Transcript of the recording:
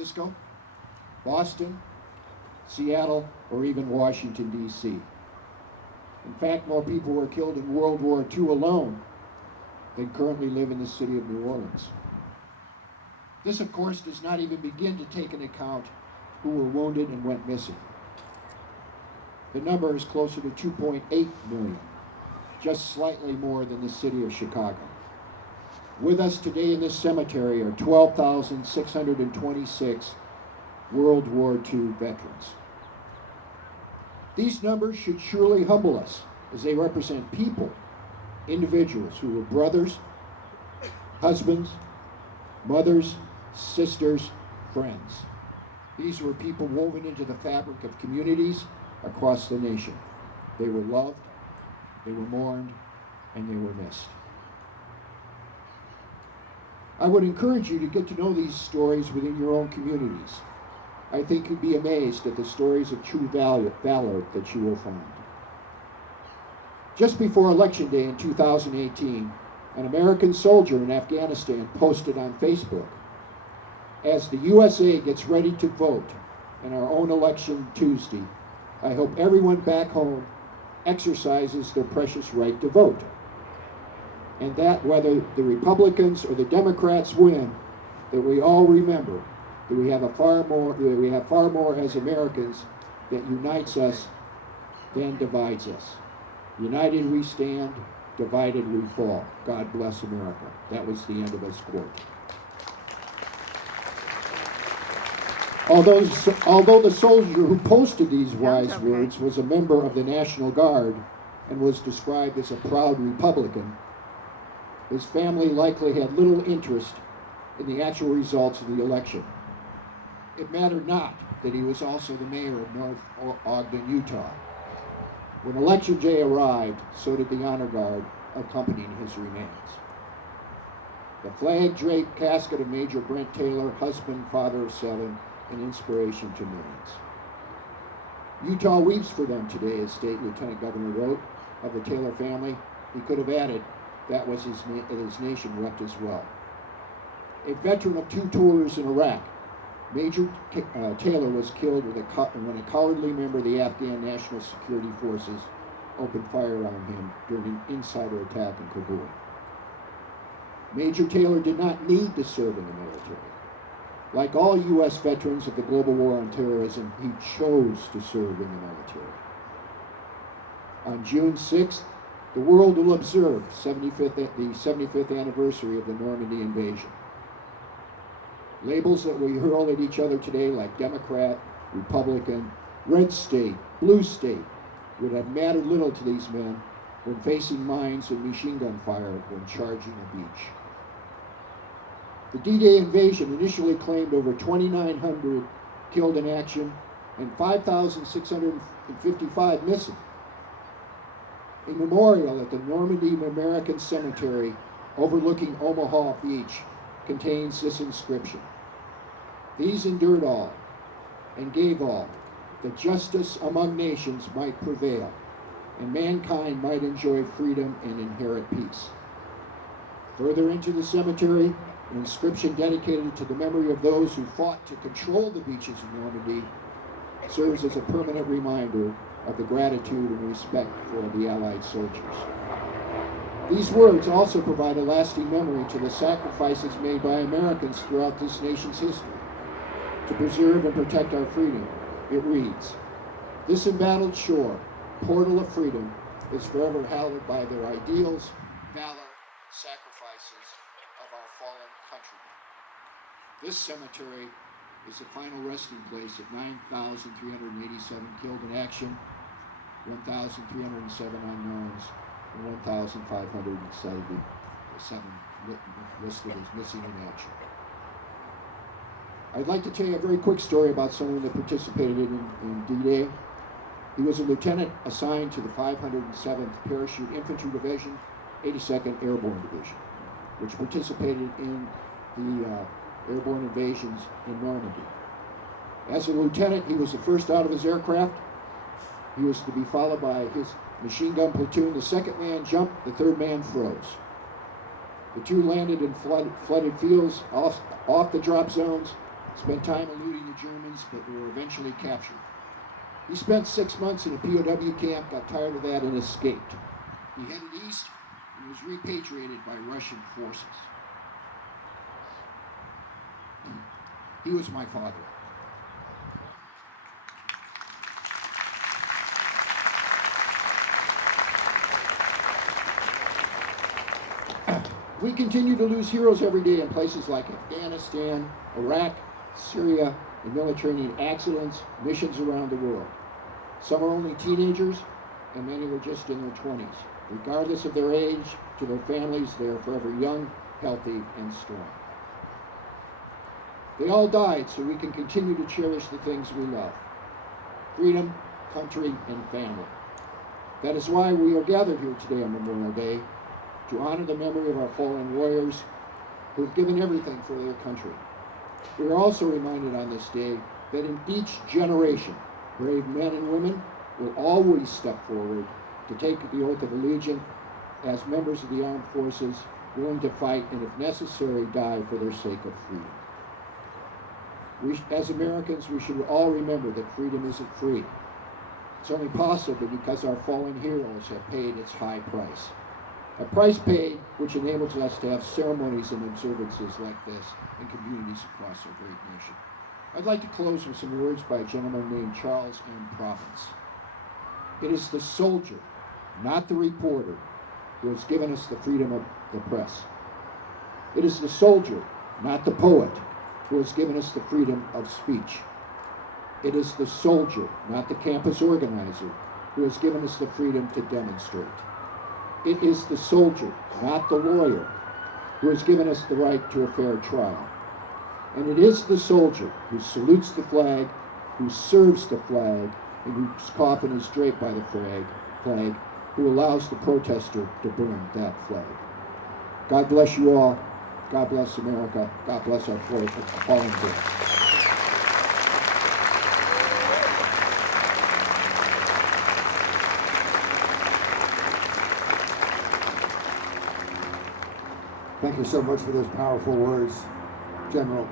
Francisco, Boston, Seattle, or even Washington, D.C. In fact, more people were killed in World War II alone than currently live in the city of New Orleans. This, of course, does not even begin to take into account who were wounded and went missing. The number is closer to 2.8 million, just slightly more than the city of Chicago. With us today in this cemetery are 12,626 World War II veterans. These numbers should surely humble us, as they represent people, individuals who were brothers, husbands, mothers, sisters, friends. These were people woven into the fabric of communities across the nation. They were loved, they were mourned, and they were missed. I would encourage you to get to know these stories within your own communities. I think you'd be amazed at the stories of true valor that you will find. Just before Election Day in 2018, an American soldier in Afghanistan posted on Facebook, "As the USA gets ready to vote in our own election Tuesday, I hope everyone back home exercises their precious right to vote. And that whether the Republicans or the Democrats win, that we all remember that we have far more as Americans that unites us than divides us. United we stand, divided we fall. God bless America." That was the end of his quote. Although the soldier who posted these wise words was a member of the National Guard and was described as a proud Republican, his family likely had little interest in the actual results of the election. It mattered not that he was also the mayor of North Ogden, Utah. When Election Day arrived, so did the honor guard accompanying his remains. The flag-draped casket of Major Brent Taylor, husband, father of 7, an inspiration to millions. Utah weeps for them today, as State Lieutenant Governor wrote of the Taylor family. He could have added, that was his nation wept as well. A veteran of 2 tours in Iraq, Major Taylor was killed when a cowardly member of the Afghan National Security Forces opened fire on him during an insider attack in Kabul. Major Taylor did not need to serve in the military. Like all U.S. veterans of the global war on terrorism, he chose to serve in the military. On June 6th, the world will observe the 75th anniversary of the Normandy invasion. Labels that we hurl at each other today, like Democrat, Republican, red state, blue state, would have mattered little to these men when facing mines and machine gun fire when charging a beach. The D-Day invasion initially claimed over 2,900 killed in action and 5,655 missing. A memorial at the Normandy American Cemetery overlooking Omaha Beach contains this inscription: "These endured all and gave all, that justice among nations might prevail, and mankind might enjoy freedom and inherit peace." Further into the cemetery, an inscription dedicated to the memory of those who fought to control the beaches of Normandy serves as a permanent reminder of the gratitude and respect for the Allied soldiers. These words also provide a lasting memory to the sacrifices made by Americans throughout this nation's history to preserve and protect our freedom. It reads, "This embattled shore, portal of freedom, is forever hallowed by their ideals, valor, sacrifices of our fallen countrymen." This cemetery is the final resting place of 9,387 killed in action, 1,307 unknowns, and 1,577 listed as missing in action. I'd like to tell you a very quick story about someone that participated in D-Day. He was a lieutenant assigned to the 507th Parachute Infantry Division, 82nd Airborne Division, which participated in the airborne invasions in Normandy. As a lieutenant, he was the first out of his aircraft. He was to be followed by his machine gun platoon. The second man jumped, the third man froze. The two landed in flooded fields off the drop zones, spent time eluding the Germans, but were eventually captured. He spent 6 months in a POW camp, got tired of that, and escaped. He headed east and was repatriated by Russian forces. He was my father. We continue to lose heroes every day in places like Afghanistan, Iraq, Syria, in military accidents, missions around the world. Some are only teenagers, and many were just in their 20s. Regardless of their age, to their families, they are forever young, healthy, and strong. They all died so we can continue to cherish the things we love: freedom, country, and family. That is why we are gathered here today on Memorial Day, to honor the memory of our fallen warriors who have given everything for their country. We are also reminded on this day that in each generation, brave men and women will always step forward to take the oath of allegiance as members of the armed forces, willing to fight and, if necessary, die for their sake of freedom. As Americans, we should all remember that freedom isn't free. It's only possible because our fallen heroes have paid its high price. A price paid which enables us to have ceremonies and observances like this in communities across our great nation. I'd like to close with some words by a gentleman named Charles M. Province. It is the soldier, not the reporter, who has given us the freedom of the press. It is the soldier, not the poet, who has given us the freedom of speech. It is the soldier, not the campus organizer, who has given us the freedom to demonstrate. It is the soldier, not the lawyer, who has given us the right to a fair trial. And it is the soldier who salutes the flag, who serves the flag, and whose coffin is draped by the flag, who allows the protester to burn that flag. God bless you all. God bless America. God bless our fallen troops. Thank you so much for those powerful words, General.